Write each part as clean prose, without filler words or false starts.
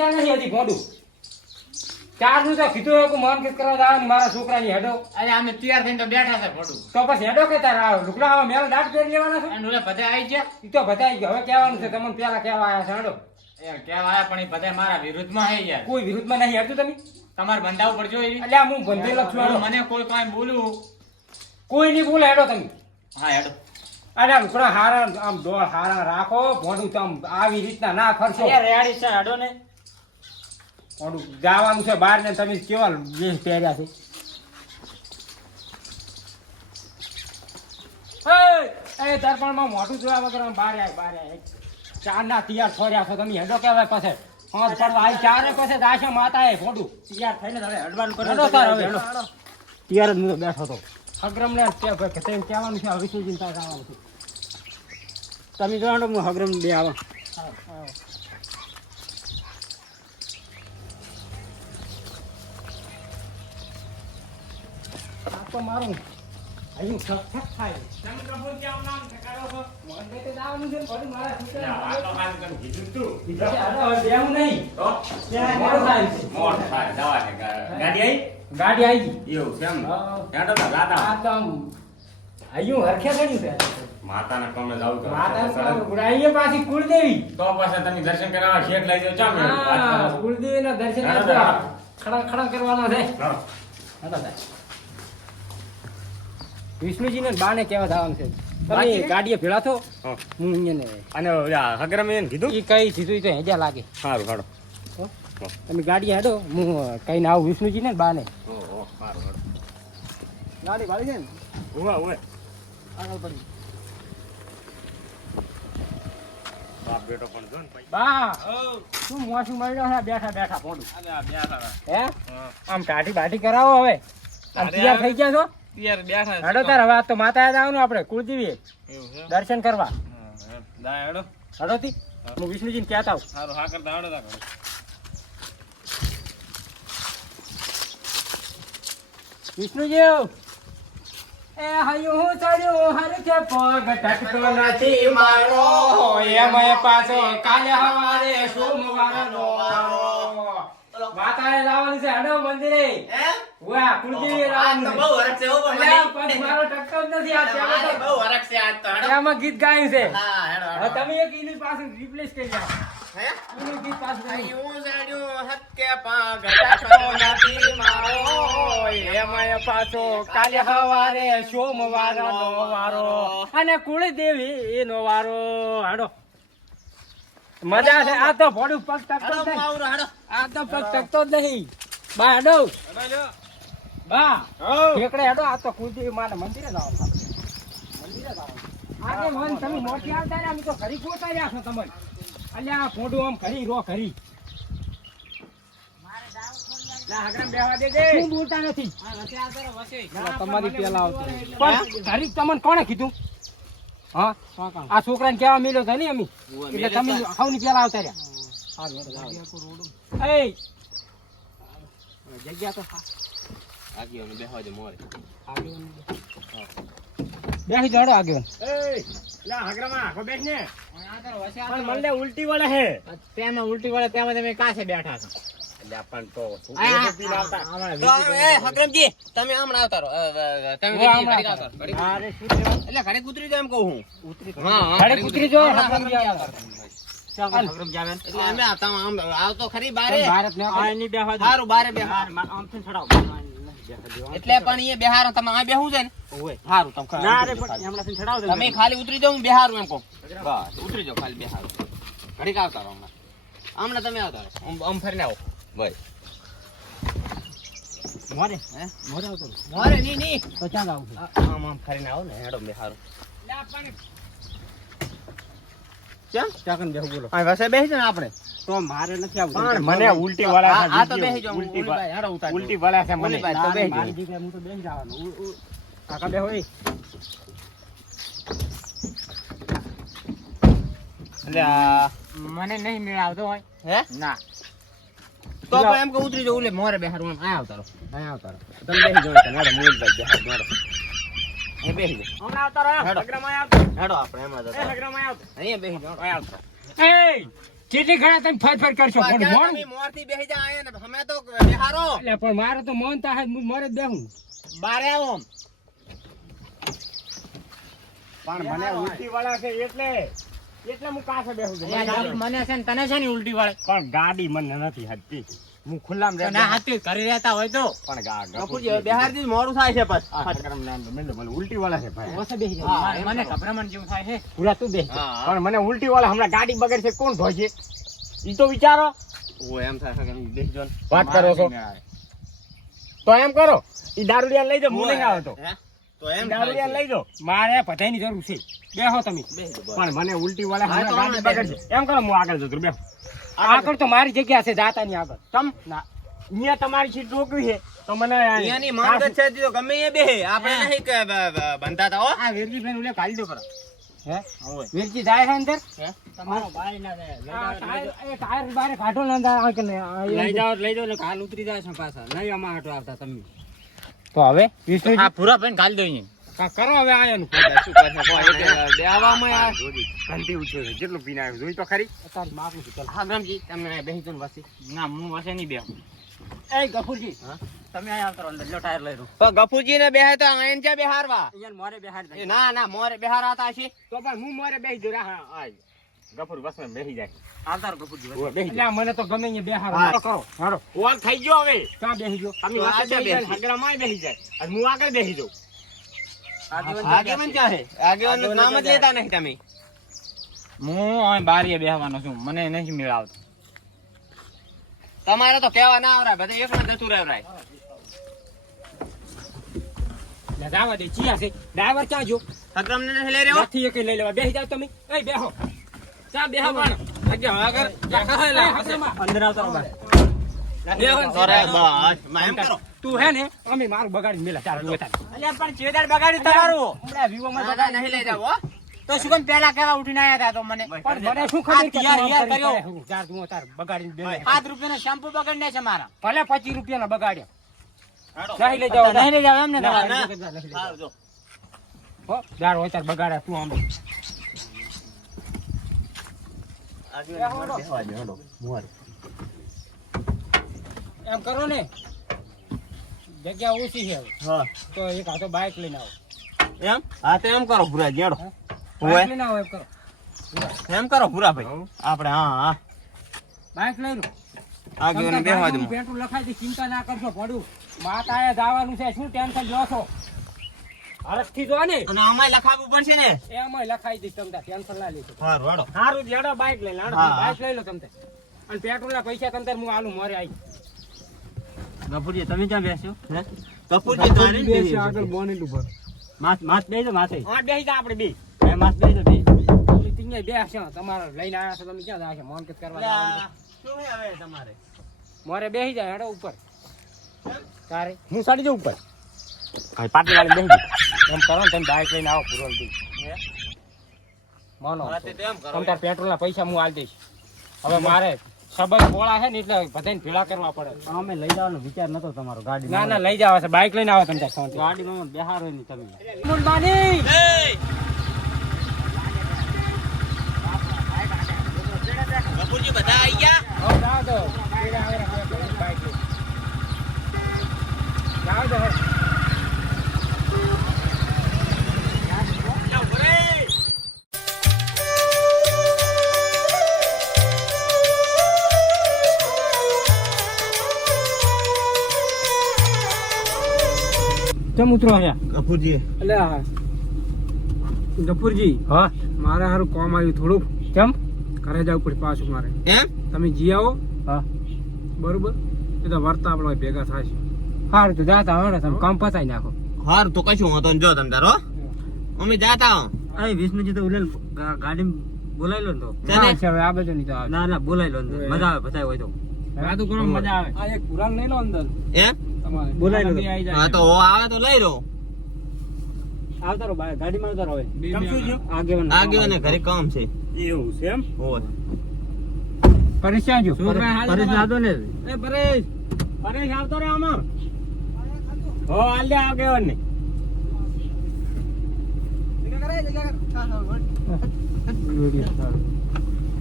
પહોંચ્યા નથી હજી ભોંડું. ચારનું તો કીધું કે મન કે કરવા જવાનું મારા છોકરાની હેડો. અરે અમે તૈયાર થઈને તો બેઠા છે ફોટો. તો પછી હેડો કે તારા લુકડા મેલ દાટ પહેરી લેવાના છે. અને ઓલા બધા આવી ગયા. ઈ તો બધાઈ ગયો. હવે કહેવાનું છે તમને પેલા કહેવા આયા છે હેડો. યાર કેવા આયા પણ એ બધા મારા વિરુદ્ધમાં આવી ગયા. કોઈ વિરુદ્ધમાં નહીં હેડતું તમે. તમારે બંધાવ પડજો એવી. અલ્યા હું બંધેલો છું હેડો. મને કોઈ કાંઈ બોલું. કોઈ નહીં બોલે હેડો તમે. હા હેડો. અરે લુકડા હારા આમ ડોળ હારા રાખો ભોંડું તમ આવી રીતના ના ફરશો. યાર રેડી છે હેડો ને. ભોંડું જવાનું છે બહાર ને તમે કેવા વેશ પહેર્યા છે. એ દર્પણમાં મોઢું જોયા વગર આમ બહાર આય. ચારના તૈયાર છોડ્યા છો તમે હેડો કેવાય પાસે. પાંચ પડવા આવી ચારે પાસે દાશા માતા એ ભોંડું તૈયાર થઈને હવે હડવાનું કરો. હેડો તાર હવે હેડો. તૈયાર જ હું બેઠો તો. હગરમ ને કહેવાનું છે હવે વિષ્ણુજી પાસે આવવાનું છે. તમે જોડો હું હગરમ બે આવા. તો મારું અહીં સખત થાય. તમે પ્રભુ ત્યાં નામ ઠકાડો છો. મને તે દાવાનું છે પણ મારા છોકરા આ તો કાલ કમ કીધું તું. કીધું આ દેવું નહીં. તો ત્યાં મોર થાય છે. મોર થાય દવા છે. ગાડી આવી? ગાડી આવી ગઈ. એવું છે એમ. હેડો તો રાતા. આ તો આયું હરખે પડ્યું છે. માતાના કમે જાવ તો માતા ગુડાઈએ પાછી કુળદેવી. તો પાછા તમે દર્શન કરાવવા શેઠ લઈ જાવ ચાલ વાત કરો. કુળદેવીના દર્શન ખડા ખડા કરવાના છે. હા. વિષ્ણુજીને બાને કેવા જવાનું છે. તમે ગાડીએ ભેળા થો. હું અહીંયા અને હગરમ એને કીધું ઈ કઈ કીધું તો હેજા લાગે. સારું હાડો. તમે ગાડીએ હેડો હું કઈ ના આવું વિષ્ણુજીને બાને. ઓહો સારું હાડો. ગાડી વાળી છે ને? ઓવા ઓવે. આગળ પડી. બાપ બેટો પણ જો ને ભાઈ. બા શું મોસું મળ્યો છે બેઠા બેઠા ફોડું. અરે બેઠા. હે? આમ કાઠી બાઠી કરાવો હવે. આમ તૈયાર થઈ ગયા છો? યાર બેઠા હેડો તાર હવે તો માતા આવવાનું આપણે કુળદેવી દર્શન કરવા. હેડો હેડો થી હું વિષ્ણુજીને કહેતા આવું. સારું હા કરતા હેડો તા. વિષ્ણુજી એ હયું હું ચડ્યું હર કે પગ ટકતો નથી મારો એમય પાછો કાલે હવારે સોમવારનો માતાએ લાવવાનું છે હેડો મંદિરે. વાહ કુળદેવી રામ તો બહુ હરખ છે. ઓ પણ મારો ટક્કો જ નથી આ ચાલો તો બહુ હરખ છે આજ તો હેડો. આમાં ગીત ગાયું છે. હા હેડો હેડો. તમે એક ઈની પાસે રિપ્લેસ કરી જાવ. હે ઈની ગીત પાસે આયું જાડ્યું હક્કે પાગ ટક્કો નથી મારો એમય પાછો કાલે હવારે સોમવારનો વારો અને કુળદેવી એનો વારો. હેડો મજા છે. આ તો ભોડું પગ ટકતો જ નહીં. આ તો પગ ટકતો જ નહીં. બા હેડો બા ઠેકડે હેડો. આ તો કુળદેવી માને મંદિરે જવાનું. મંદિરે જવાનું. આજે મન તમે મોટી આવતા રહ્યા અમે તો ઘરી ગોતા રહ્યા છો તમને. અલ્યા આ ભોડું આમ ઘરી રો ઘરી. શું બોલતા નથી? તમારી પેલા આવતી પણ ઘરી તમને કોણે કીધું? હા આ છોકરાને કેવા મિલ્યો છે ને અમે એટલે તમે સૌની પેલા આવતા રહ્યા. જગ્યા તો બેસી જાડો આગળ. મને ઉલટી વળે છે. તેમાં ઉલટી વળે તેમાં તમે કાશે બેઠા છો. હકરમજી તમે હમણાં આવતા રહો. તમે એટલે ઘરે કૂતરી જાવ એમ કહું હું. ઉતરી જો એટલે અમે આવતો ખરી બારે સારું બારે બેહાર એટલે પણ એ બેહાર તમે આ બેહું છે ને સારું તમે ખાલી ઉતરી જાવ બેહારું એમ કહું. બસ ઉતરી જાવ ખાલી બેહારું. ઘડીક આવતા રહો હમણાં તમે આવતા રહો. આમ ફરીને આવો ભાઈ. મોરે હે મોરે આવતો મોરે ની તો ચાલ આવું. આમ ફરીને આવો ને હેડો બેહારું. ચાકન બેહું બોલો. આ વસે બેસી ને આપણે તો મારે નથી આવતું. પણ મને ઉલટી વાળા છે. આ તો બેસી જાવ ઉલટી ઉલટી વાળા છે મને. તો બેસી જાવ. હું તો બેસી જવાનું. કાકા બેહો એ. એટલે મને નહીં મેળ આવતો હોય. હે ના તો પણ એમ કે ઉતરી જાવ ઓલે મોરે બેહારું આ આવતા રહો. અહીંયા આવતા રહો. તમે બેસી જાવ તને હેડો મૂળ ભાઈ બેહાર મોરે એ બેસી જાવ. હમણાં આવતા રહો. હેડો. હગરામાં આવતો. હેડો આપણે એમાં જતા હગરામાં આવતો. અહીંયા બેસી જાવ. એ કેટલી ઘણા તમે ફર કરશો પણ મોણ તમે મોરથી બેહી જા આયા ને અમે તો બેહારો એટલે પણ મારે તો મન થાય હું મોરે જ બેહું બારે આવો પણ મને ઉલટી વાળા છે એટલે હું કાસે બેહું છું મને છે ને તને છે ને ઉલટી વાળે પણ ગાડી મને નથી હટતી હું ખુલ્લામ રહે ના હાથી કરી રહેતા હોય તો પણ કપૂરજી બેહારથી મોડું થાય છે પછી મને ઉલટી વાળા છે ભાઈ ઓછે બેહી જાય મને ગભરામણ જેવું થાય છે પૂરા તું બેહ હા. પણ મને ઉલટી વાળા હમણાં ગાડી બગડશે કોણ ધોશે ઈ તો વિચારો ઓ એમ થાય કે બેસજો ને વાત કરો છો તો એમ કરો ઈ દારૂડિયા લઈ જાઓ હું નહીં આવતો હે? તો એમ દારૂડિયા લઈ જાઓ મારે બધાની જરૂર છે બેહો તમે પણ મને ઉલટી વાળા હા, તો હમણાં ગાડી હમણાં બગડશે એમ કરો હું આગળ જતો રહું, બેહો આગળ તો મારી જગ્યા છે જાતાની આગળ તમ ના અહીંયા તમારી સીટ રોકવી છે તો મને અહીંયાની માંગ જ છે તો ગમે એ બેહે આપણે નહીં કે બંધાતા હો આ વેરજી બેન ઉલે કાઢી દો કરો હે ઓય વેરજી જાય છે અંદર હે? તમારો ભાઈ ના ટાયર બારે કાઢો ને અંદર આ કે ને, આ લઈ જાઓ ને કાલ ઉતરી જાય છે પાછા નહીં આમાં હાટો આવતા તમે તો હવે વિષ્ણુજી આ પૂરા પેન ગાલી દો અહીંયા કા કરો હવે આયાનું શું કરે છે કોઈ બે આવામાં આ ઘંટી ઉઠ્યો છે જેટલું પીને આવ્યું જોઈ તો ખરી તારી માફી છે હા ગ્રામજી તમે બેસી જો ને વસી ના હું વસે નહીં બેહું એ ગફુરજી હા? તમે આયા આવતો અંદર લો ટાયર લઈ લો તો ગફુરજી ને બેહે તો આયન છે બેહારવા અહીંયા મોરે બેહાડ એ ના મોરે બેહારાતા છે તો પણ હું મારે બેસી જો હા આજ ગફુર બસ માં બેસી જાય આવતાર ગફુરજી ઓય, બેસી એટલે મને તો ગમે અહીંયા બેહાડ હા. કરો હારો ઓલ થઈ ગયો હવે ક્યાં બેહી ગયો તમે તો વાસે આ બેસી જાય બેસી. હગરામાં બેસી જાય અને હું આગળ બેસી જાઉં આગેવાન ક્યાં છે આગેવાન નું નામ જ લેતા નહીં તમે હું અહીં બારીએ બેહવાનો છું મને નહીં મેળ આવતો તમારે તો કેવા ના આવરાય બધા એકલા જતું રહેવરાય લે જાવા દે ચિયા છે ડ્રાઈવર ક્યાં જો અગ્રમ ને નહીં લઈ રહ્યો નથી એક લઈ લેવા બેહી જાવ તમે એ બેહો ચા બેહવાનો અંદર આવતા રહો બસ. એમ કરો તું હે ને અમે મારું બગાડી મેલા ચાલ લેતા અલ્યા પણ ચેદાર બગાડી તમારું હમણાં વિવોમાં બધા નહીં લઈ જાવ હો તો શું કેમ પેલા કેવા ઉઠીને આયા હતા તો મને પણ મને શું ખબર કે યાર, તું આમ યાર કરી કર્યો. કરે. હું ચાર તું તાર બગાડીને બે લે. 5 રૂપિયાનો શેમ્પુ બગાડીને છે મારા ભલે 25 રૂપિયાના બગાડ્યા હાડો. નહીં લઈ જાવ નહીં લઈ જાવ એમ ને ના, તમારે? ના. હા, જો. હો ચાર હોય ચાર બગાડ્યા તું આમ એમ કરો ને જગ્યા ઓછી છે હવે. હા. તો એક હાથો બાઇક લઈને આવો એમ હા તો એમ કરો ભૂરા જેડો બાઇક લઈને આવો એમ કરો એમ કરો ભૂરા ભાઈ આપણે હા બાઇક લઈ લો આગેવાન બેહવા દઉં પેટ્રોલ લખાઈ દે ચિંતા ના કરશો પડું માતાએ જવાનું છે શું ટેન્શન લો છો હરખથી જો ને અને આમાં લખાવવું પડશે ને એમાં લખાઈ દઈશ તમને ટેન્શન ના લેજો સારું હાડો સારું જેડો બાઇક લઈ લાડો હા. બાઇક લઈ લો તમને અને પેટ્રોલ ના પૈસા તમને હું આલું મોરે આવી ગફુરજી તમે ક્યાં બેસ્યો કપૂરજી તારી જ બેસી આગળ બોનેલું ભર માસ બેસજો માથે હા બેસી જા આપણે બે માસ બેસજો બે તીંગે બે છે તમારે લઈને આવ્યા છો તમે ક્યાં જાશો મોન કરવા જવાનું છે. શું હે હવે તમારે મોરે બેસી જાય હેડો ઉપર તારે હું સાડી જાઉં ઉપર પાટી વાળી બેસી એમ કરો ને તમે બાઇક લઈને આવો પૂરો માનો હા, તે તો એમ કરો તમ તાર પેટ્રોલ ના પૈસા હું આલ દઈશ હવે મારે સંબંધ પોળા છે ને એટલે બધાને ભેળા કરવા પડે અમે લઈ જવાનો વિચાર નતો તમારો ગાડી ના ના લઈ જાવ છે બાઇક લઈને આવો તમે તાર શાંતિ ગાડીમાં બેહારો નહીં તમે મુંડબાની કપૂરજી બધા આવી ગયા હો જાવ દો પેલા આવે બાઇક લઈ જાવ દો ચમ ઉતરો છે કપૂરજી એટલે ગફુરજી હા મારે હારું કોમ આવ્યું થોડુંક કેમ ઘરે જવું પડે પાછું મારે એમ તમે જી આવો હા બરોબર એ તો વર્તા આપણે ભેગા થાય છે સારું તો જાતા હવે તમે કામ પતાઈ નાખો હારું તો કશું હોતો ને જો તમે તારો અમે જાતા હો અરે વિષ્ણુજી તો ઉલેલ ગાડી બોલાવી લો ને તો ચાલે. છે હવે આ બધું નહીં તો આવે ના ના બોલાવી લો ને મજા આવે બધા હોય તો વાતું કરો મજા આવે આ એક પુરાણ નહીં લો અંદર એમ તમારે બોલાવી લો. બે આવી જાય હા તો આવે તો લઈ રહ્યો આવતા રહો ગાડીમાં આવતા રહો હવે. બે કેમ શું થયું? આગેવાને ઘરે કામ છે એવું છે એમ હોય પરેશ ક્યાં ગયો? પરેશ લાદો ને એ પરેશ પરેશ આવતો રે આમાં હો હાલ દે આગેવાન ને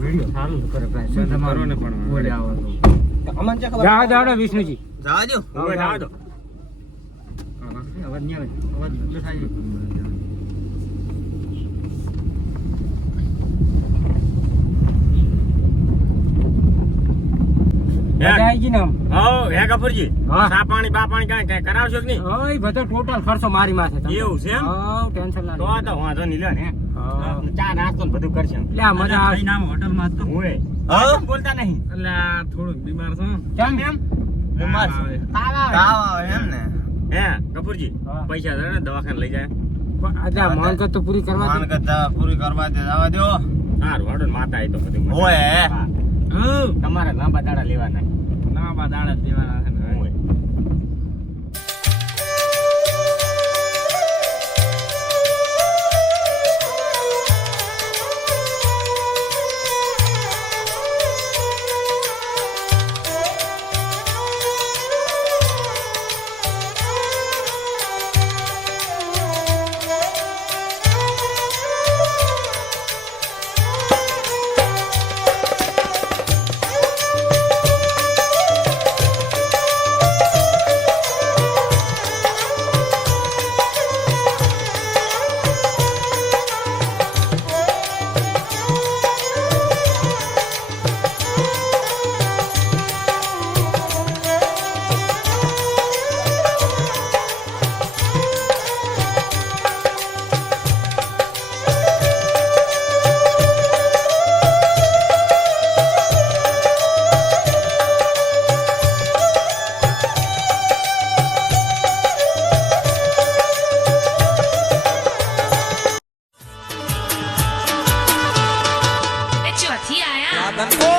વિડિયો ચાલુ કરે ભાઈ કરો ને પણ. બોલે આવો તો અમન છે ખબર જાઓ જાઓ વિષ્ણુજી જવા દો હવે જવા દો. અવાજ નહીં આવે અવાજ બદલો થાય મજા આવી ગઈ ને આમ હે કપૂરજી, હા. ચા પાણી બા પાણી કાંઈ કરાવશો કે નહીં? ઓય બધો ટોટલ ખર્ચો મારી માથે તમે. એવું છે એમ? હા ટેન્શન ના તો લો. આ તો વાંધો નહીં લ્યો ને. હા. ચા નાસ્તો ને બધું કરશે. લે આ મજા આવે નામ હોટલ માં તો ઓય. હા? કેમ બોલતા નહીં? એટલે થોડું બીમાર છું કેમ એમ બીમાર તાવ છે. આવે. તાવ આવે એમ ને હે કપૂરજી, હા. પૈસા ધરે ને દવાખાને લઈ જાય. પણ આજે આ માનકત તો પૂરી કરવા માન દે. કરતા પૂરી કરવા દે જવા દો સારું હાડો ને માતા એ તો બધું મજા. ઓય. હા. હા તમારે લાંબા દાડા લેવાના. ના બા દાડા દેવાના છે ને. ઓય. Ê, chưa thi à?